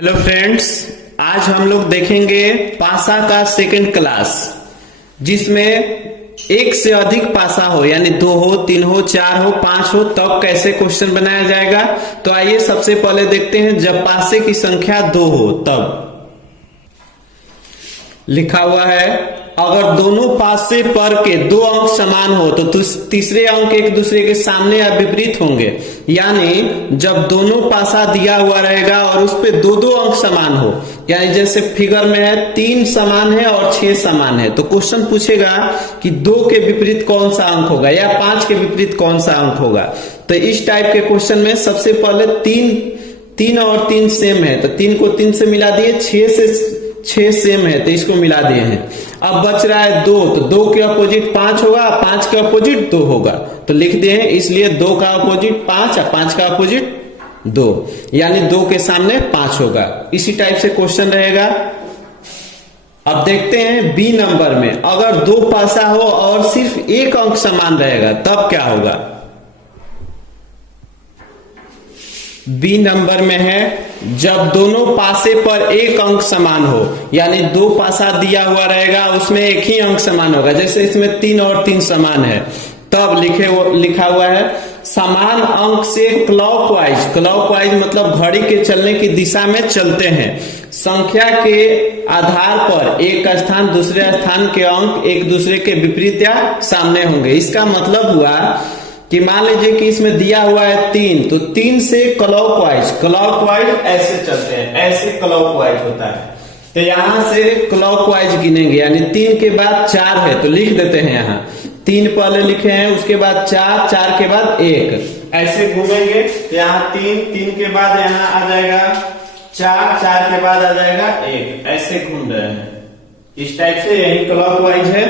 Hello friends, आज हम लोग देखेंगे पासा का सेकंड क्लास, जिसमें एक से अधिक पासा हो, यानी 2 हो, 3 हो, 4 हो, 5 हो, तब कैसे क्वेश्चन बनाया जाएगा। तो आइए सबसे पहले देखते हैं, जब पासे की संख्या 2 हो तब। लिखा हुआ है, अगर दोनों पासे पर के 2 अंक समान हो तो तीसरे अंक एक दूसरे के सामने या विपरीत होंगे। यानी जब दोनों पासा दिया हुआ रहेगा और उस पे 2-2 अंक समान हो, यानी जैसे फिगर में है 3 समान है और 6 समान है, तो क्वेश्चन पूछेगा कि 2 के विपरीत कौन सा अंक होगा या 5 के विपरीत कौन सा अंक होगा। तो इस टाइप के क्वेश्चन में सबसे पहले 3 और 3 सेम है, तो 3 को 3 से मिला दिए, 6 से 6 सेम है तो इसको मिला दिए हैं। अब बच रहा है 2, तो 2 के अपोजिट 5 होगा, 5 के अपोजिट 2 होगा, तो लिख दिए हैं। इसलिए 2 का अपोजिट 5 और 5 का अपोजिट 2, यानी 2 के सामने 5 होगा। इसी टाइप से क्वेश्चन रहेगा। अब देखते हैं बी नंबर में, अगर 2 पासा हो और सिर्फ एक अंक समान रहेगा तब क्या होगा। बी नंबर में है, जब दोनों पासे पर एक अंक समान हो, यानी 2 पासा दिया हुआ रहेगा उसमें एक ही अंक समान होगा, जैसे इसमें 3 और 3 समान है, तब लिखा हुआ है समान अंक से क्लॉकवाइज मतलब घड़ी के चलने की दिशा में चलते हैं। संख्या के आधार पर एक स्थान दूसरे स्थान के अंक एक दूसरे के विपरीत या सामने होंगे। इसका मतलब हुआ कि मान लीजिए कि इसमें दिया हुआ है 3, तो 3 से क्लॉकवाइज ऐसे चलते हैं, ऐसे क्लॉकवाइज होता है, तो यहां से क्लॉकवाइज गिनेंगे, यानी 3 के बाद 4 है तो लिख देते हैं। यहाँ 3 पहले लिखे हैं, उसके बाद 4, 4 के बाद 1, ऐसे घूमेंगे। यहाँ 3 के बाद यहाँ आ जाएगा 4, 4 के बाद आ जाएगा 1, ऐसे घूम रहे हैं। इस टाइप से यही क्लॉकवाइज है,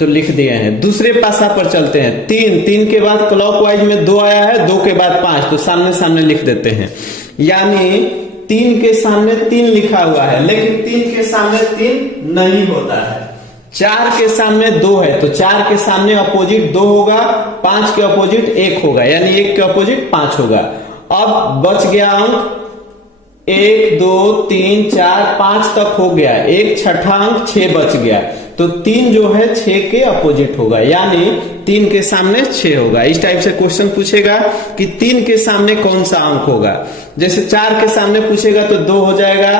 तो लिख दिए हैं। दूसरे पासा पर चलते हैं, 3 के बाद क्लॉकवाइज में 2 आया है, 2 के बाद 5, तो सामने सामने लिख देते हैं। यानी 3 के सामने 3 लिखा हुआ है, लेकिन 3 के सामने 3 नहीं होता है। 4 के सामने 2 है, तो 4 के सामने अपोजिट 2 होगा, 5 के अपोजिट 1 होगा, यानी 1 के अपोजिट 5 होगा। अब बच गया अंक 1, 2, 3, 4, 5 तक हो गया, एक छठा अंक 6 बच गया, तो 3 जो है 6 के अपोजिट होगा, यानी 3 के सामने 6 होगा। इस टाइप से क्वेश्चन पूछेगा कि 3 के सामने कौन सा अंक होगा। जैसे 4 के सामने पूछेगा तो 2 हो जाएगा,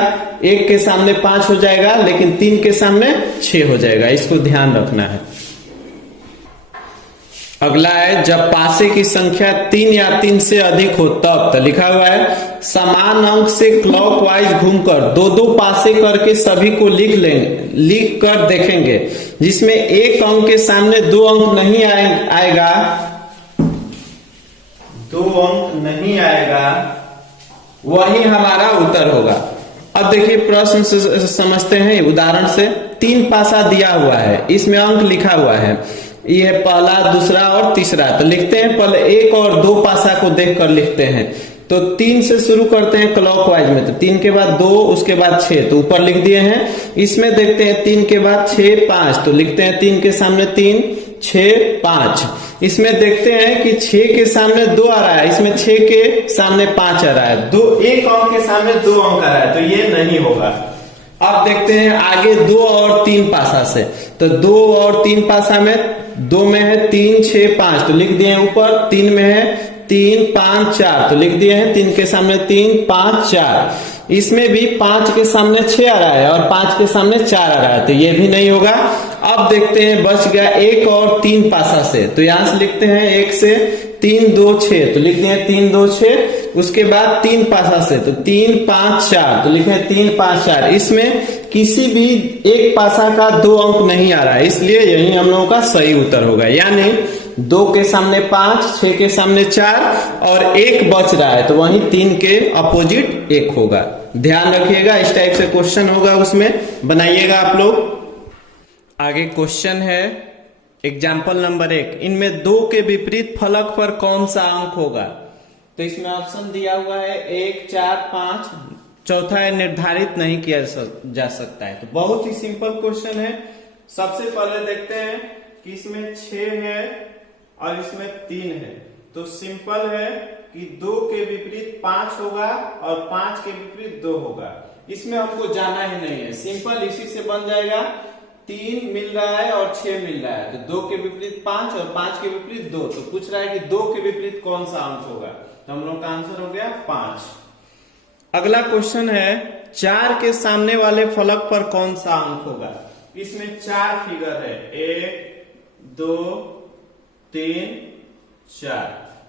1 के सामने 5 हो जाएगा, लेकिन 3 के सामने 6 हो जाएगा। इसको ध्यान रखना है। अगला है, जब पासे की संख्या 3 या 3 से अधिक हो तब। तो लिखा हुआ है समान अंक से क्लॉकवाइज घूमकर 2-2 पासे करके सभी को लिख कर देखेंगे, जिसमें एक अंक के सामने 2 अंक नहीं आएगा, 2 अंक नहीं आएगा, वही हमारा उत्तर होगा। अब देखिए प्रश्न से समझते हैं उदाहरण से। 3 पासा दिया हुआ है, इसमें अंक लिखा हुआ है, ये पहला, दूसरा और तीसरा, तो लिखते हैं पहले 1 और 2 पासा को देखकर लिखते हैं। तो 3 से शुरू करते हैं क्लॉकवाइज में, तो 3 के बाद 2, उसके बाद 6, तो ऊपर लिख दिए हैं। इसमें देखते हैं 3 के बाद 6, 5, तो लिखते हैं 3 के सामने 3, 6, 5। इसमें देखते हैं कि 6 के सामने 2 आ रहा है, इसमें 6 के सामने 5 आ रहा है, 1 अंक के सामने 2 अंक आ रहा है, तो ये नहीं होगा। अब देखते हैं आगे 2 और 3 पासा से, तो 2 और 3 पासा में 2 में है 3, 6, 5, तो लिख दिए हैं ऊपर। 3 में है 3, 5, 4, तो लिख दिए हैं 3 के सामने 3, 5, 4। इसमें भी 5 के सामने 6 आ रहा है और 5 के सामने 4 आ रहा है, तो ये भी नहीं होगा। अब देखते हैं बच गया 1 और 3 पासा से, तो यहां से लिखते हैं 1 से 3, 2, 6, तो लिखते हैं 3, 2, 6। उसके बाद 3 पासा से, तो 3, 5, 4, तो लिखे 3, 5, 4। इसमें किसी भी एक पासा का 2 अंक नहीं आ रहा है, इसलिए यही हम लोगों का सही उत्तर होगा। यानी 2 के सामने 5, 6 के सामने 4 और 1 बच रहा है, तो वहीं 3 के अपोजिट 1 होगा। ध्यान रखिएगा, इस टाइप से क्वेश्चन होगा, उसमें बनाइएगा आप लोग। आगे क्वेश्चन है एग्जाम्पल नंबर 1, इनमें 2 के विपरीत फलक पर कौन सा अंक होगा। तो इसमें ऑप्शन दिया हुआ है 1, 4, 5, चौथा है निर्धारित नहीं किया जा सकता है। तो बहुत ही सिंपल क्वेश्चन है। सबसे पहले देखते हैं कि इसमें 6 है और इसमें 3 है, तो सिंपल है कि 2 के विपरीत 5 होगा और 5 के विपरीत 2 होगा। इसमें हमको जाना ही नहीं है, सिंपल इसी से बन जाएगा। 3 मिल रहा है और 6 मिल रहा है, तो 2 के विपरीत 5 और 5 के विपरीत 2। तो पूछ रहा है कि 2 के विपरीत कौन सा अंक होगा, तो हम लोग का आंसर हो गया 5। अगला क्वेश्चन है 4 के सामने वाले फलक पर कौन सा अंक होगा। इसमें 4 फिगर है, 1 2 3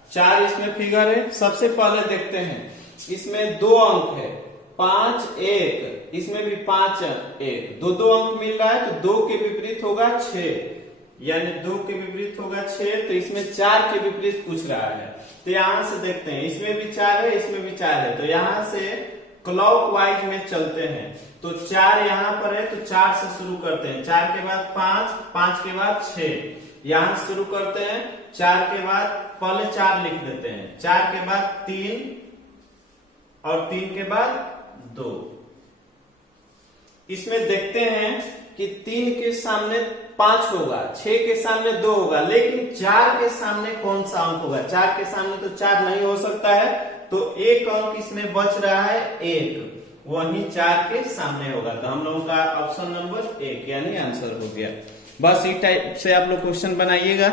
4 इसमें फिगर है। सबसे पहले देखते हैं, इसमें 2 अंक है, 5 1, इसमें भी 5 1, दो अंक मिल रहा है, तो 2 के विपरीत होगा 6, यानी 2 के विपरीत होगा 6। तो इसमें 4 के विपरीत पूछ रहा है, तो यहां से देखते हैं, इसमें भी 4 है, इसमें भी 4 है, तो यहां से क्लॉकवाइज में चलते हैं। तो 4 यहाँ पर है, तो 4 से शुरू करते हैं, 4 के बाद 5, 5 के बाद 6, यहां शुरू करते हैं। 4 के बाद पहले 4 लिख देते हैं, 4 के बाद 3 और 3 के बाद 2। इसमें देखते हैं कि 3 के सामने 5 होगा, 6 के सामने 2 होगा, लेकिन 4 के सामने कौन सा अंक होगा। 4 के सामने तो 4 नहीं हो सकता है, तो एक अंक इसमें बच रहा है 1, वही 4 के सामने होगा। तो हम लोगों का ऑप्शन नंबर 1 यानी आंसर हो गया। बस इस टाइप से आप लोग क्वेश्चन बनाइएगा।